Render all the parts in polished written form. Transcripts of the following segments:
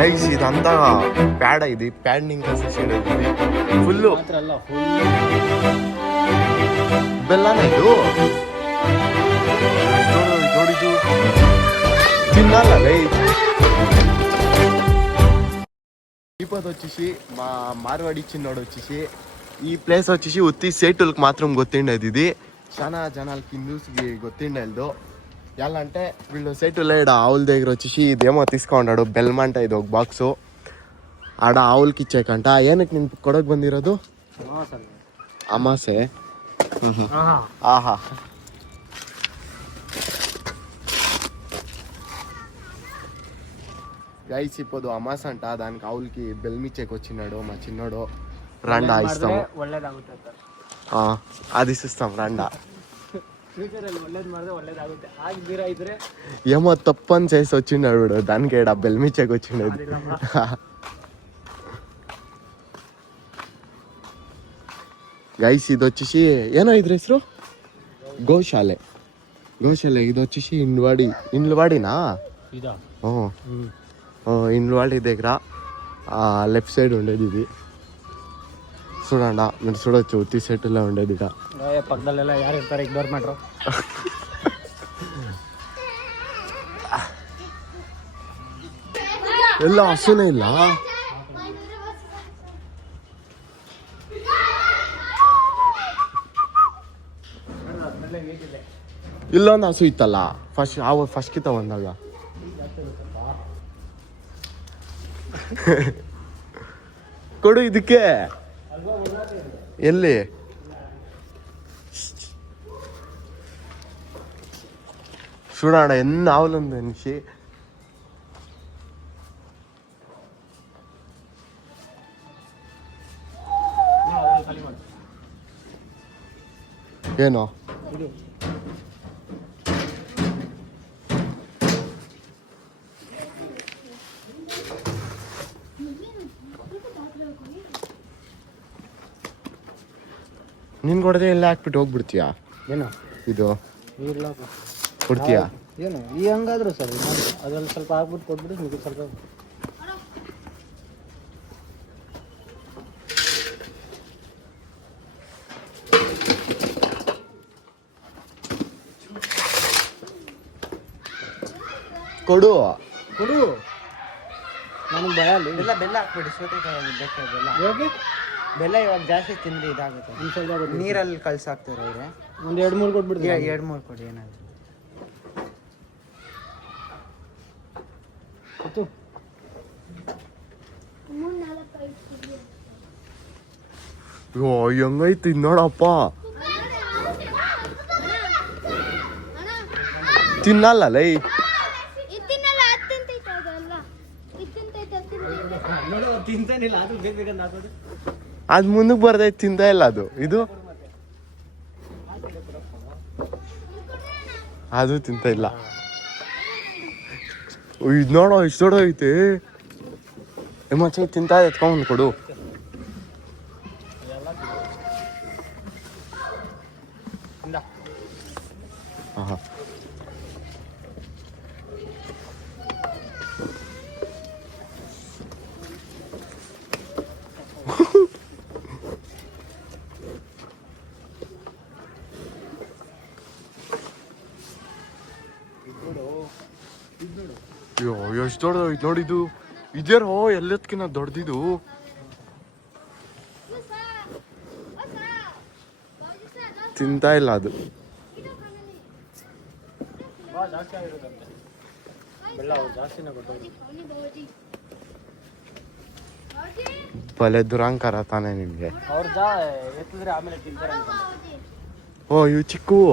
Guys ಇದಂತ ಪ್ಯಾಡ ಇದು pad ನಿಂಗೆ ಫುಲ್ಲು ಬೆಲ್ಲನ ಇದು ನೋಡಿದ್ದು తినాలా ఇప్పుడు వచ్చేసి మా మార్వాడి చిన్నోడు వచ్చేసి ఈ ప్లేస్ వచ్చేసి ఉత్తి సేటులకు మాత్రం గొత్తిండేది ఇది చాలా జనాలకి న్యూస్కి గొత్తిండేదో ఎలా అంటే వీళ్ళు సేటులో ఇక్కడ ఆవుల దగ్గర వచ్చేసి ఇదేమో తీసుకున్నాడు బెల్మంట ఇది ఒక బాక్సు ఆడ ఆవులకి ఇచ్చాకంట ಏನಕ್ಕೆ ನಿನ್ ಕೊಡೋಕೆ ಬಂದಿರೋದು ಅಮಾಸೆ ಆಹಾ గైస్ ఇప్పుడు అమాస అంట దానికి ఆవులకి బెల్మిచ్చేకి వచ్చినాడు మా చిన్నోడు రండా ఇస్తాం అది ఇస్తాం రండా ఏమో తప్పని చేసి వచ్చినాడు దానికి ఇక్కడ బెల్మిచ్చేకి వచ్చినది గైస్ ఇది వచ్చేసి ಏನೋ ಇದ್ರ ಹೆಸರು ಗೋಶಾಲೆ ఇది వచ్చేసి ఇండ్లవాడినా ఇండ్లవాడి దగ్గర లెఫ్ట్ సైడ్ ఉండేది ఇది చూడండి మీరు చూడొచ్చు ఉత్తి సెట్లో ఉండేది ఇక పక్కదಲ್ಲೆಲ್ಲ ಯಾರು ಇರ್ತಾರೆ ಇಗ್ನೋರ್ ಮಾಡ್ರು ಎಲ್ಲ ಹಸುನೇ ಇಲ್ಲ ಇಲ್ಲೊಂದು ಹಸು ಇತ್ತಲ್ಲ ಫಸ್ಟ್ ಕಿತ್ತ ಬಂದಾಗ ಕೊಡು ಇದಕ್ಕೆ ಎಲ್ಲಿ చూడాడ ఎన్ని ఆవులు ఉంది మనిషి ಏನೋ ನಿನ್ ಕೊಡದೆ ಎಲ್ಲ ಹಾಕ್ಬಿಟ್ಟು ಹೋಗ್ಬಿಡ್ತೀಯಾ ಏನು ಇದು ಇಲ್ಲ ಕೊಡ್ತೀಯಾ ಏನು ಈ ಹಂಗಾದ್ರು ಸರ್ ಅದ್ರಲ್ಲಿ ಸ್ವಲ್ಪ ಹಾಕ್ಬಿಟ್ಟು ಕೊಟ್ಬಿಡಿ ನಿಮಗೆ ಸ್ವಲ್ಪ ಕೊಡು ಕೊಡು ನನಗೆ ಭಯ ಅಲ್ಲಿ ಬೆಲ್ಲ ಹಾಕ್ಬಿಡಿ ಸೌತೆಕಾಯಿ ಬೇಕು ಬೆಲ್ಲ ಬೆಲ್ಲ ಇವಾಗ ಜಾಸ್ತಿ ತಿಂದ್ರೆ ಇದಾಗುತ್ತೆ ನೀರಲ್ಲಿ ಕಳ್ಸಾಕ್ತಾರೆ ಅವ್ರೆ ಒಂದು 2-3 ಕೊಟ್ಬಿಡ್ತೀವಿ 2-3 ಕೊಡಿ ಏನಾದ್ರು ಅಯ್ಯೋ ಹೆಂಗೈತಿ ನೋಡಪ್ಪ ತಿನ್ನಲ್ಲ ಲೈ ಅದು ಮುಂದಕ್ಕೆ ಬರ್ದೈತಿ ತಿಂತ ಇಲ್ಲ ಅದು ಇದು ಅದು ತಿಂತ ಇಲ್ಲ ಇದು ನೋಡೋ ಇಷ್ಟು ದೊಡ್ಡ ಐತೆ ಮಚ್ಚ ತಿಂತ ಎತ್ಕೊಂಡ್ ಕೊಡು ಹಾ ಅಯ್ಯೋ ಎಷ್ಟು ದೊಡ್ಡದೈತೆ ನೋಡಿದು ಇದೇನೋ ಎಲ್ಲದಕ್ಕಿಂತ ದೊಡ್ಡದಿದು ತಿಂತಾ ಇಲ್ಲ ಅದು ಭಲೆ ದುರಂಕಾರ ತಾನೆ ನಿಮ್ಗೆ ಓ ಇವು ಚಿಕ್ಕವು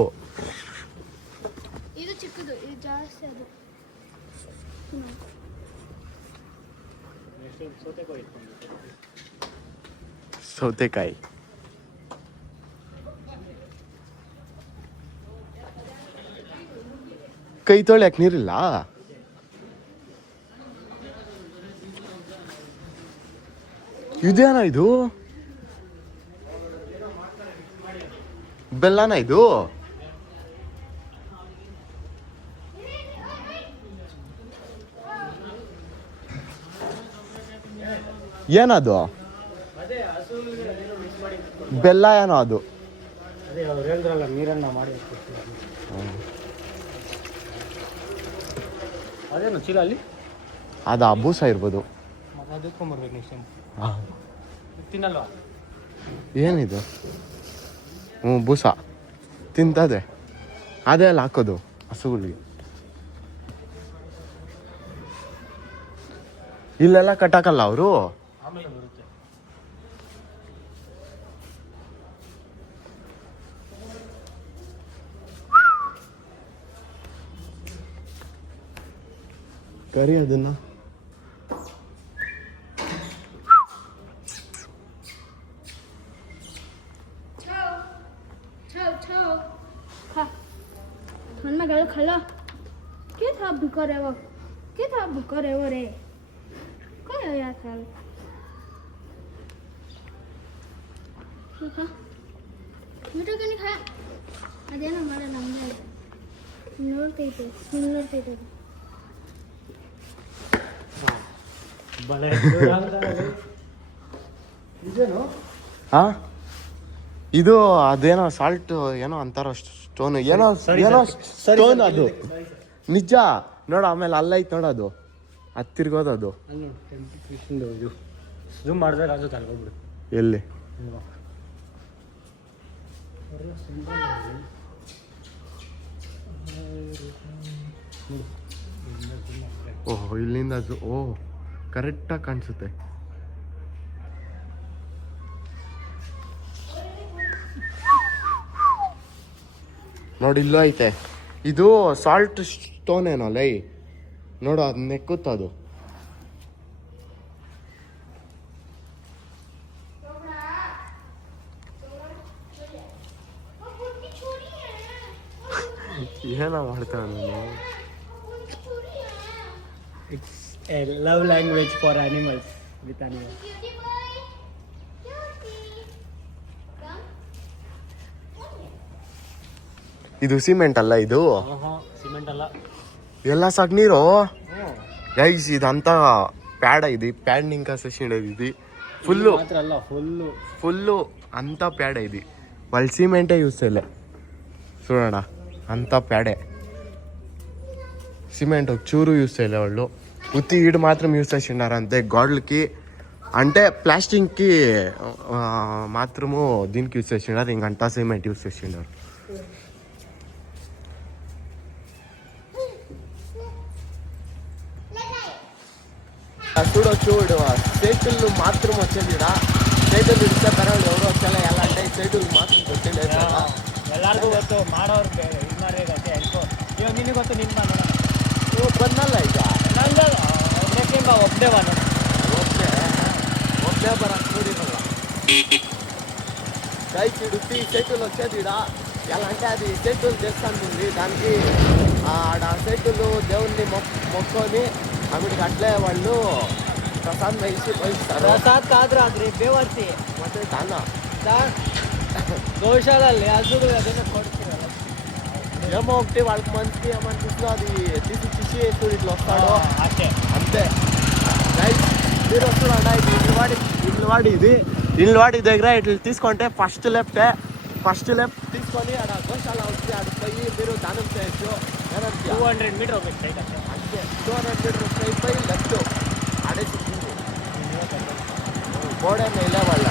ಸೌತೆಕಾಯಿ ಕೈ ತೊಳ್ಯಾಕೆ ನೀರಿಲ್ಲ ಇದೇನ ಇದು ಬೆಲ್ಲನ ಇದು ಏನದು ಬೆಲ್ಲ ಏನೋ ಅದು ಅದೇ ಅವ್ರು ಹೇಳಿದ್ರಲ್ಲ ನೀರನ್ನ ಮಾಡಿ ಅದೇನು ಚೀಲ ಅಲ್ಲಿ ಅದು ಅಬ್ಬೂಸ ಇರ್ಬೋದು. ಅದಕ್ಕೊಂಬರ್ಬೇಕು ನೆಕ್ಸ್ಟ್ ಟೈಮ್ ತಿನ್ನಲ್ವಾ ಏನಿದು? ಬೂಸ ತಿಂತದೆ, ಅದೇ ಅಲ್ಲಿ ಹಾಕೋದು ಹಸುಗಳಿಗೆ. ಇಲ್ಲೆಲ್ಲ ಕಟ್ಟಾಕಲ್ಲ ಅವರು. ಆಮೇಲೆ ಬರುತ್ತೆ. ಕರಿ ಅದನ್ನ. में गल खला के था भूखा रे वो के था भूखा रे वो रे कोई आया था हाँ मुझे क्या नहीं खाया अरे ना हमारा नाम है नोरते थे बड़े ಇದೇನು ಹಾ ಇದು ಅದೇನೋ ಸಾಲ್ಟ್ ಏನೋ ಅಂತಾರೋ ಸ್ಟೋನ್ ಏನೋ ಸ್ಟೋನ್ ಅದು ನಿಜ ನೋಡು. ಆಮೇಲೆ ಅಲ್ಲೈತ್ ನೋಡೋದು ಅದು ತಿರ್ಗೋದದು. ಝೂಮ್ ಮಾಡಿದ್ರೆ ಅದು ತಲ್ಕೊಬಿಡು. ಎಲ್ಲಿ? ಓಹ್ ಇಲ್ಲಿಂದ ಓಹ್ ಕರೆಕ್ಟಾಗಿ ಕಾಣಿಸುತ್ತೆ. ನೋಡಿ ಇಲ್ಲೂ ಐತೆ. ಇದು ಸಾಲ್ಟ್ ಸ್ಟೋನ್ ಏನೋ ಲೈ ನೋಡು, ಅದು ನೆಕ್ಕುತ್ತದು. ಏನೋ ಮಾಡ್ತಾವ ನೀನು. It's A love language for animals with animals. ಇದು ಸಿಮೆಂಟ್ ಅಲ್ಲ, ಇದು ಸಿಮೆಂಟ್ ಅಲ್ಲ, ಎಲ್ಲ ಸಗಣೀರು. ಗೈಸ್ ಇದಂತ ಪ್ಯಾಡ ಇದು, ಪ್ಯಾಡ್ ನಿಂಕ ಸೆಷನ್ ಇದು ಫುಲ್ಲು ಮಾತ್ರ ಅಲ್ಲ, ಫುಲ್ಲು ಅಂತ ಪ್ಯಾಡ ಇದು. వాళ్ళు సిమెంటే యూస్ చేయలే చూడడా, అంతా ప్యాడే. సిమెంట్ ఒక చూరు యూస్ చేయలే వాళ్ళు, ఉత్తి ఈడు మాత్రం యూస్ చేసినారు అంతే. గోడలకి అంటే ప్లాస్టిక్కి మాత్రము దీనికి యూస్ చేసినారు, ఇంకంతా సిమెంట్ యూస్ చేసినారు. చూడు చేతులు మాత్రం వచ్చేది. చేతులు ఇస్తే పర్వాలేదు, ఎవరు వచ్చేలా ఎలా అంటే చేతులు మాత్రం వచ్చేది. ಎಲ್ಲರಿಗೂ ಗೊತ್ತು, ಮಾಡೋರು ಇನ್ನಾರೇ ಗೊತ್ತೆ ಎಲ್ಕೋ. ಇವಾಗ ನಿನಗೆ ಗೊತ್ತು, ನಿನ್ನ ಮಾಡೋಣ ಬಂದಲ್ಲ ಈಗ ನಂಗೆ ಒಬ್ಬನೇ ಬಾ ನೋಡ, ಒಬ್ಬನೇ ಬರಕ್ಕೆ ಕೂಡಿರಲ್ಲ. కై చిడుతి చేతులు వచ్చేది ఎలా అంటే అది చేతులు చేస్తుంది. దానికి ఆడ చేతులు దేవుణ్ణి మొక్కొని అవిడికి అట్లే వాళ్ళు ప్రసాదం వేసి పోయిస్తారు. ಪ್ರಸಾದ್ ಕಾದ್ರೆ ಆದ್ರಿ ಬೇವರ್ಸಿ ಮತ್ತೆ ದಾನ గోశాలಲ್ಲಿ ಹಸುಗಳು ಅದನ್ನ ಕೊಡ್ತೀರಲ್ಲ, ఏమో ఒకటి వాళ్ళకి మంచికి ఏమనిపిస్తుందో అది తీసి ఇట్లా వస్తాడు ಅಷ್ಟೇ. అంతే. మీరు వస్తున్నాడా ఇల్లువాడి దగ్గర ఇట్లా తీసుకుంటే ఫస్ట్ లెఫ్ట్ తీసుకొని ఆడ గోశాల వచ్చి ఆడ పోయి మీరు దానం చేయొచ్చు. 200 మీటర్ ಹೋಗ್ಬೇಕು ಸೈಡ್ ಅಷ್ಟೇ. అంతే 200 మీటర్ స్ట్రైట్ పోయి లెఫ్ట్ ఆడే చిక్కింది గోడ వెళ్ళే వాళ్ళు.